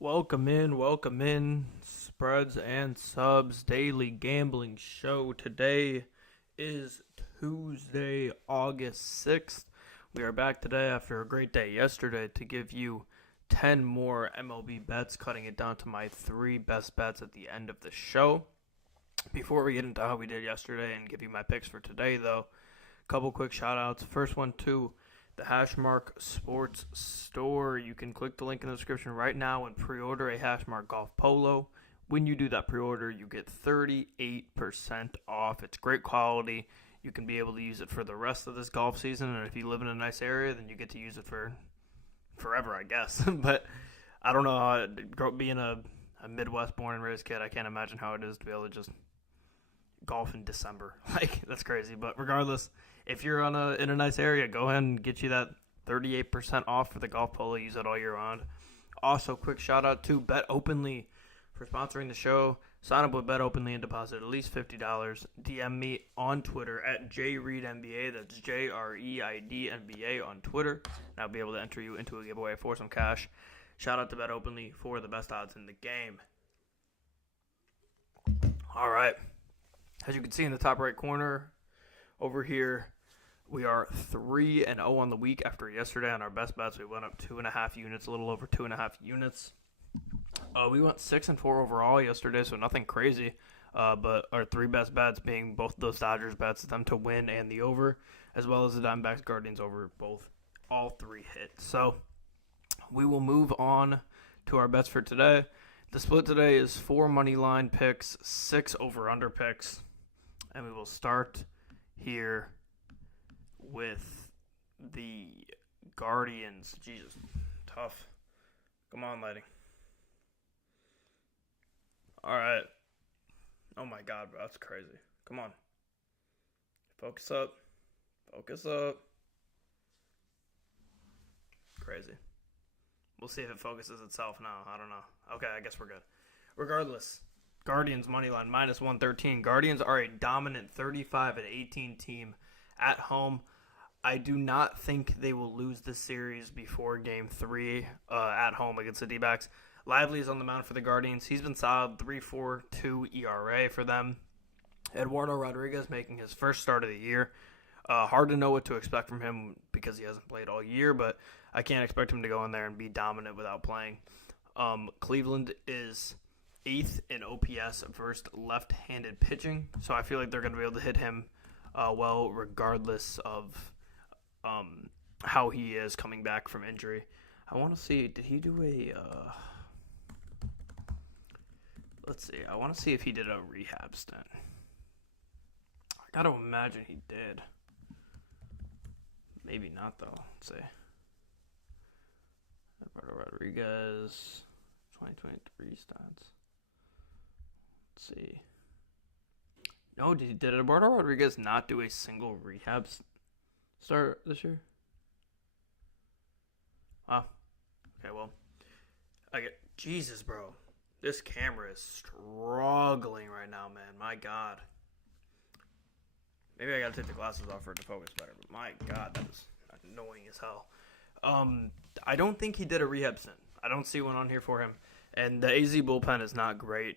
Welcome in, Spreads and Subs Daily Gambling Show. Today is Tuesday, August 6th. We are back today after a great day yesterday to give you 10 more MLB bets, cutting it down to my 3 best bets at the end of the show. Before we get into how we did yesterday and give you my picks for today, though, a couple quick shout outs. First one to the Hashmark Sports Store. You can click the link in the description right now and pre-order a Hashmark Golf Polo. When you do that pre-order, you get 38% off. It's great quality. You can be able to use it for the rest of this golf season, and if you live in a nice area, then you get to use it for forever, I guess. But I don't know, being a Midwest born and raised kid, I can't imagine how it is to be able to just golf in December. That's crazy. But regardless, if you're in a nice area, go ahead and get you that 38% off for the golf polo. Use it all year round. Also, quick shout out to Bet Openly for sponsoring the show. Sign up with Bet Openly and deposit at least $50. DM me on Twitter at JReidNBA. That's JREIDNBA on Twitter. And I'll be able to enter you into a giveaway for some cash. Shout out to Bet Openly for the best odds in the game. All right. As you can see in the top right corner over here, we are 3-0 on the week after yesterday on our best bets. We went up 2.5 units, a little over 2.5 units. We went 6-4 overall yesterday, so nothing crazy. But our 3 best bets being both those Dodgers bets, them to win and the over, as well as the Diamondbacks Guardians over, all 3 hit. So we will move on to our bets for today. The split today is 4 money line picks, 6 over-under picks. And we will start here with the Guardians. Jesus, tough. Come on, lighting. All right. Oh, my God, bro. That's crazy. Come on. Focus up. Focus up. Crazy. We'll see if it focuses itself now. I don't know. Okay, I guess we're good. Regardless, Guardians money line minus 113. Guardians are a dominant 35-18 team at home. I do not think they will lose this series before Game 3 at home against the D-backs. Lively is on the mound for the Guardians. He's been solid, 3.42 ERA for them. Eduardo Rodriguez making his first start of the year. Hard to know what to expect from him because he hasn't played all year, but I can't expect him to go in there and be dominant without playing. Cleveland is 8th in OPS versus left-handed pitching, so I feel like they're going to be able to hit him well regardless of how he is coming back from injury. I want to see, did he do a let's see, I want to see if he did a rehab stint. I got to imagine he did. Maybe not, though. Let's see. Eduardo Rodriguez, 2023 stats. Let's see. No, did Eduardo Rodriguez not do a single rehab start this year? Ah, okay, well, Jesus, bro. This camera is struggling right now, man. My God. Maybe I gotta take the glasses off for it to focus better, but my God, that was annoying as hell. I don't think he did a rehab stint. I don't see one on here for him. And the AZ bullpen is not great.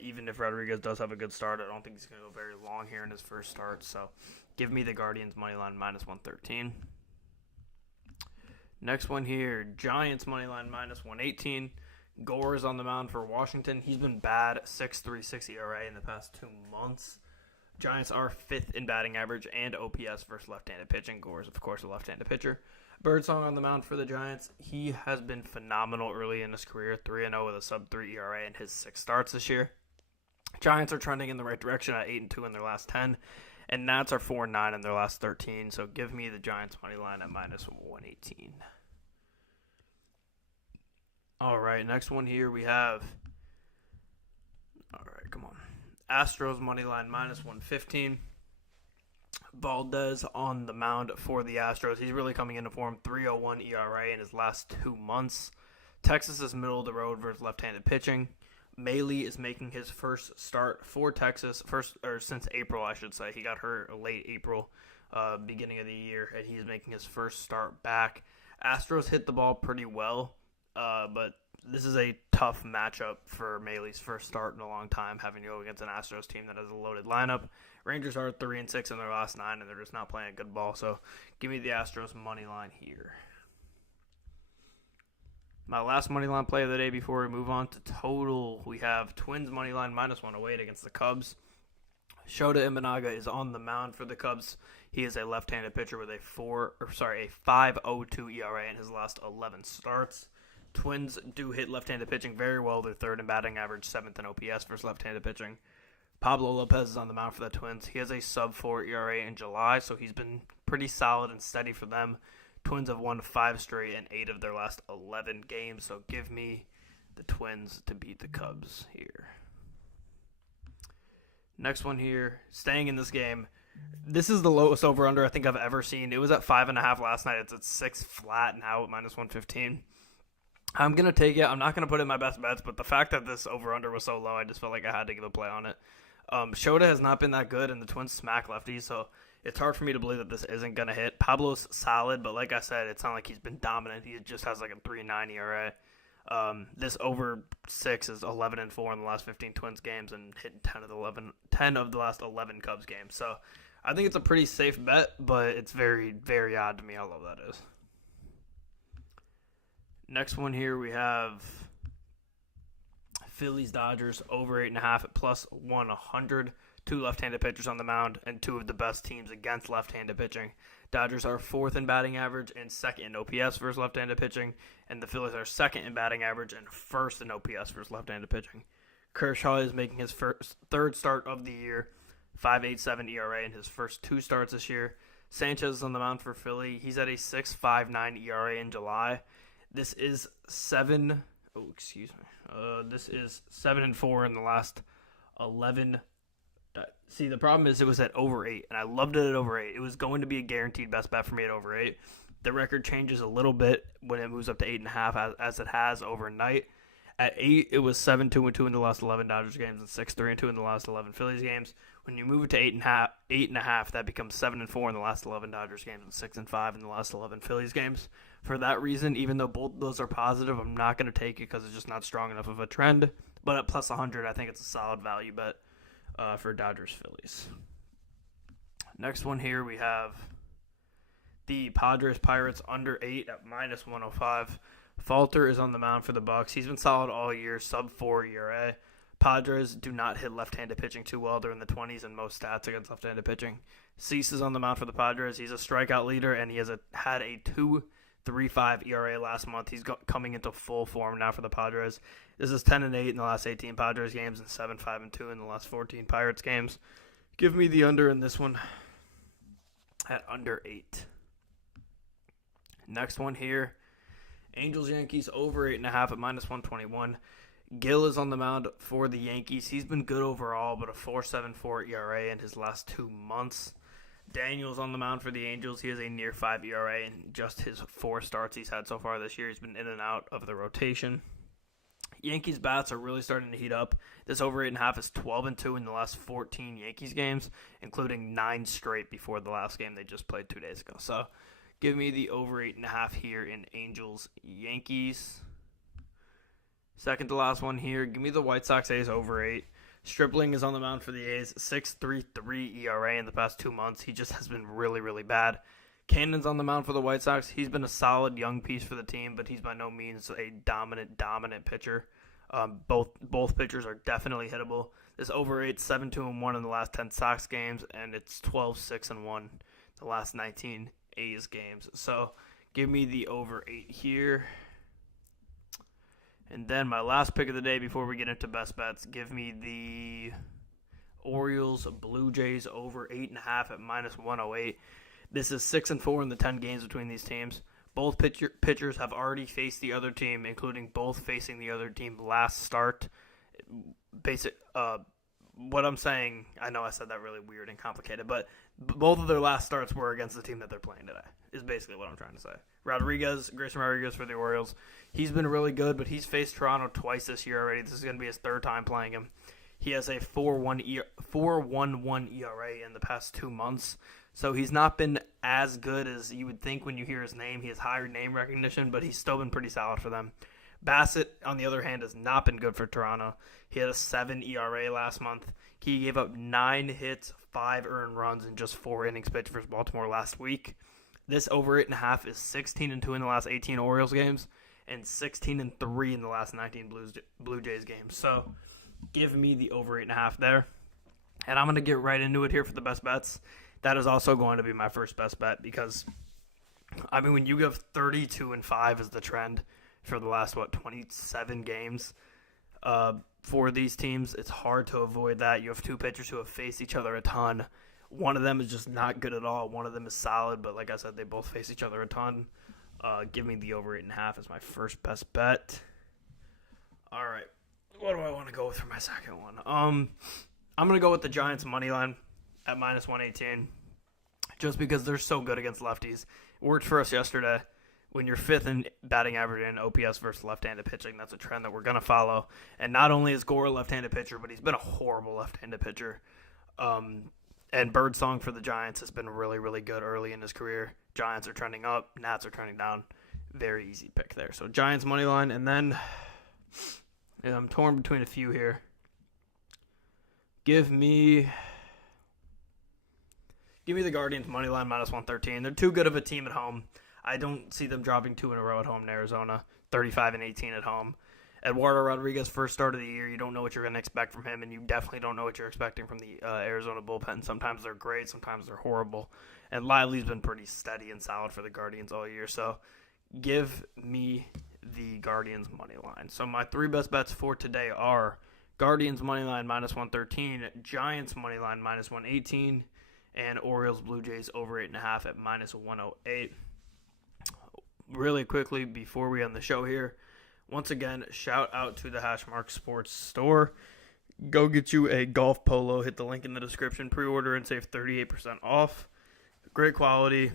Even if Rodriguez does have a good start, I don't think he's going to go very long here in his first start. So give me the Guardians money line minus 113. Next one here, Giants money line minus 118. Gore is on the mound for Washington. He's been bad, 6.36 ERA in the past 2 months. Giants are 5th in batting average and OPS versus left-handed pitching. Gore is, of course, a left-handed pitcher. Birdsong on the mound for the Giants. He has been phenomenal early in his career, 3-0 with a sub-3 ERA in his 6 starts this year. Giants are trending in the right direction at 8-2 in their last 10, and Nats are 4-9 in their last 13. So give me the Giants money line at minus 118. All right, next one here we have. All right, come on. Astros money line minus 115. Valdez on the mound for the Astros. He's really coming into form. 3.01 ERA in his last 2 months. Texas is middle of the road versus left-handed pitching. Maile is making his first start for Texas, since April, I should say. He got hurt late April, beginning of the year, and he's making his first start back. Astros hit the ball pretty well But this is a tough matchup for Maley's first start in a long time, having to go against an Astros team that has a loaded lineup. Rangers are 3-6 in their last 9, and they're just not playing a good ball. So give me the Astros money line here. My last money line play of the day before we move on to total, we have Twins money line -108 against the Cubs. Shota Imanaga is on the mound for the Cubs. He is a left-handed pitcher with a 5.02 ERA in his last 11 starts. Twins do hit left-handed pitching very well. They're third in batting average, 7th in OPS versus left-handed pitching. Pablo Lopez is on the mound for the Twins. He has a sub-4 ERA in July, so he's been pretty solid and steady for them. Twins have won 5 straight and 8 of their last 11 games, so give me the Twins to beat the Cubs here. Next one here, staying in this game. This is the lowest over-under I think I've ever seen. It was at 5.5 last night. It's at 6 flat now at -115. I'm going to take it. I'm not going to put in my best bets, but the fact that this over-under was so low, I just felt like I had to give a play on it. Shota has not been that good, and the Twins smack lefties, so it's hard for me to believe that this isn't going to hit. Pablo's solid, but like I said, it's not like he's been dominant. He just has like a 3.9 ERA. This over 6 is 11-4 in the last 15 Twins games and hit 10 of the last 11 Cubs games. So I think it's a pretty safe bet, but it's very, very odd to me how low that is. Next one here we have Phillies-Dodgers over 8.5 at +100. 2 left-handed pitchers on the mound and 2 of the best teams against left-handed pitching. Dodgers are 4th in batting average and 2nd in OPS versus left-handed pitching, and the Phillies are 2nd in batting average and 1st in OPS versus left-handed pitching. Kershaw is making his third start of the year, 5.87 ERA in his first 2 starts this year. Sanchez is on the mound for Philly. He's at a 6.59 ERA in July. This is 7-4 in the last 11. See, the problem is it was at over 8, and I loved it at over 8. It was going to be a guaranteed best bet for me at over 8. The record changes a little bit when it moves up to 8.5, as it has overnight. At 8, it was 7-2-2 in the last 11 Dodgers games and 6-3-2 in the last 11 Phillies games. When you move it to 8.5, that becomes 7-4 in the last 11 Dodgers games and 6-5 in the last 11 Phillies games. For that reason, even though both of those are positive, I'm not going to take it because it's just not strong enough of a trend. But at +100, I think it's a solid value bet for Dodgers-Phillies. Next one here, we have the Padres-Pirates under 8 at -105. Falter is on the mound for the Bucks. He's been solid all year, sub-4 ERA. Padres do not hit left-handed pitching too well. They're in the 20s in most stats against left-handed pitching. Cease is on the mound for the Padres. He's a strikeout leader, and he has had a 2.35 ERA last month. He's coming into full form now for the Padres. This is 10-8 in the last 18 Padres games and 7-5-2 in the last 14 Pirates games. Give me the under in this one at under 8. Next one here, Angels-Yankees over 8.5 at -121. Gill is on the mound for the Yankees. He's been good overall, but a 4.74 ERA in his last 2 months. Daniels on the mound for the Angels. He has a near 5 ERA in just his 4 starts he's had so far this year. He's been in and out of the rotation. Yankees bats are really starting to heat up. This over 8.5 is 12-2 in the last 14 Yankees games, including 9 straight before the last game they just played 2 days ago. So give me the over 8.5 here in Angels-Yankees. Second to last one here, give me the White Sox A's over 8. Stripling is on the mound for the A's, 6.33 ERA in the past 2 months. He just has been really, really bad. Cannon's on the mound for the White Sox. He's been a solid young piece for the team, but he's by no means a dominant pitcher. Both pitchers are definitely hittable. This over 8, 7-2-1 in the last 10 Sox games, and it's 12-6-1 the last 19 A's games. So give me the over 8 here. And then my last pick of the day before we get into best bets, give me the Orioles Blue Jays over 8.5 at -108. This is 6-4 in the 10 games between these teams. Both pitchers have already faced the other team, including both facing the other team last start. What I'm saying, I know I said that really weird and complicated, but both of their last starts were against the team that they're playing today, is basically what I'm trying to say. Grayson Rodriguez for the Orioles, he's been really good, but he's faced Toronto twice this year already. This is going to be his 3rd time playing him. He has a 4.11 ERA in the past 2 months, so he's not been as good as you would think when you hear his name. He has higher name recognition, but he's still been pretty solid for them. Bassett, on the other hand, has not been good for Toronto. He had a 7 ERA last month. He gave up 9 hits, 5 earned runs in just 4 innings pitched versus Baltimore last week. This over 8.5 is 16-2 in the last 18 Orioles games and 16-3 in the last 19 Blue Jays games. So give me the over 8.5 there. And I'm going to get right into it here for the best bets. That is also going to be my first best bet because, I mean, when you give 32-5 as the trend for the last, 27 games for these teams, it's hard to avoid that. You have 2 pitchers who have faced each other a ton. One of them is just not good at all. One of them is solid, but like I said, they both face each other a ton. Give me the over 8.5 as my first best bet. All right. What do I want to go with for my second one? I'm going to go with the Giants money line at minus 118 just because they're so good against lefties. It worked for us yesterday. When you're 5th in batting average and OPS versus left-handed pitching, that's a trend that we're going to follow. And not only is Gore a left-handed pitcher, but he's been a horrible left-handed pitcher. And Birdsong for the Giants has been really, really good early in his career. Giants are trending up. Nats are trending down. Very easy pick there. So Giants money line. And then I'm torn between a few here. Give me the Guardians money line minus 113. They're too good of a team at home. I don't see them dropping 2 in a row at home in Arizona. 35-18 at home. Eduardo Rodriguez, first start of the year, you don't know what you're going to expect from him, and you definitely don't know what you're expecting from the Arizona bullpen. Sometimes they're great, sometimes they're horrible. And Lively's been pretty steady and solid for the Guardians all year. So give me the Guardians money line. So my 3 best bets for today are Guardians money line minus 113, Giants money line minus 118, and Orioles Blue Jays over 8.5 at minus 108. Really quickly before we end the show here, once again, shout out to the Hashmark Sports store. Go get you a golf polo. Hit the link in the description. Pre-order and save 38% off. Great quality,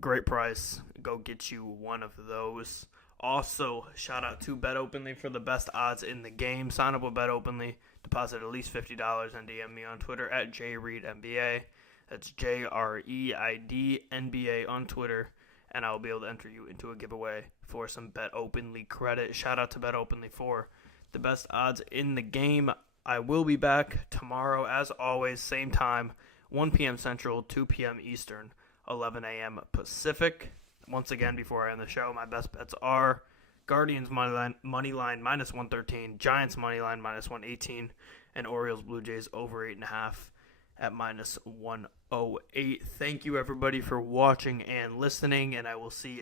great price. Go get you one of those. Also, shout out to Bet Openly for the best odds in the game. Sign up with Bet Openly. Deposit at least $50 and DM me on Twitter at JReidNBA. That's JREIDNBA on Twitter. And I'll be able to enter you into a giveaway for some Bet Openly credit. Shout out to Bet Openly for the best odds in the game. I will be back tomorrow, as always, same time, 1 p.m. Central, 2 p.m. Eastern, 11 a.m. Pacific. Once again, before I end the show, my best bets are Guardians money line minus 113, Giants money line minus 118, and Orioles Blue Jays over 8.5 at minus 108. Thank you, everybody, for watching and listening, and I will see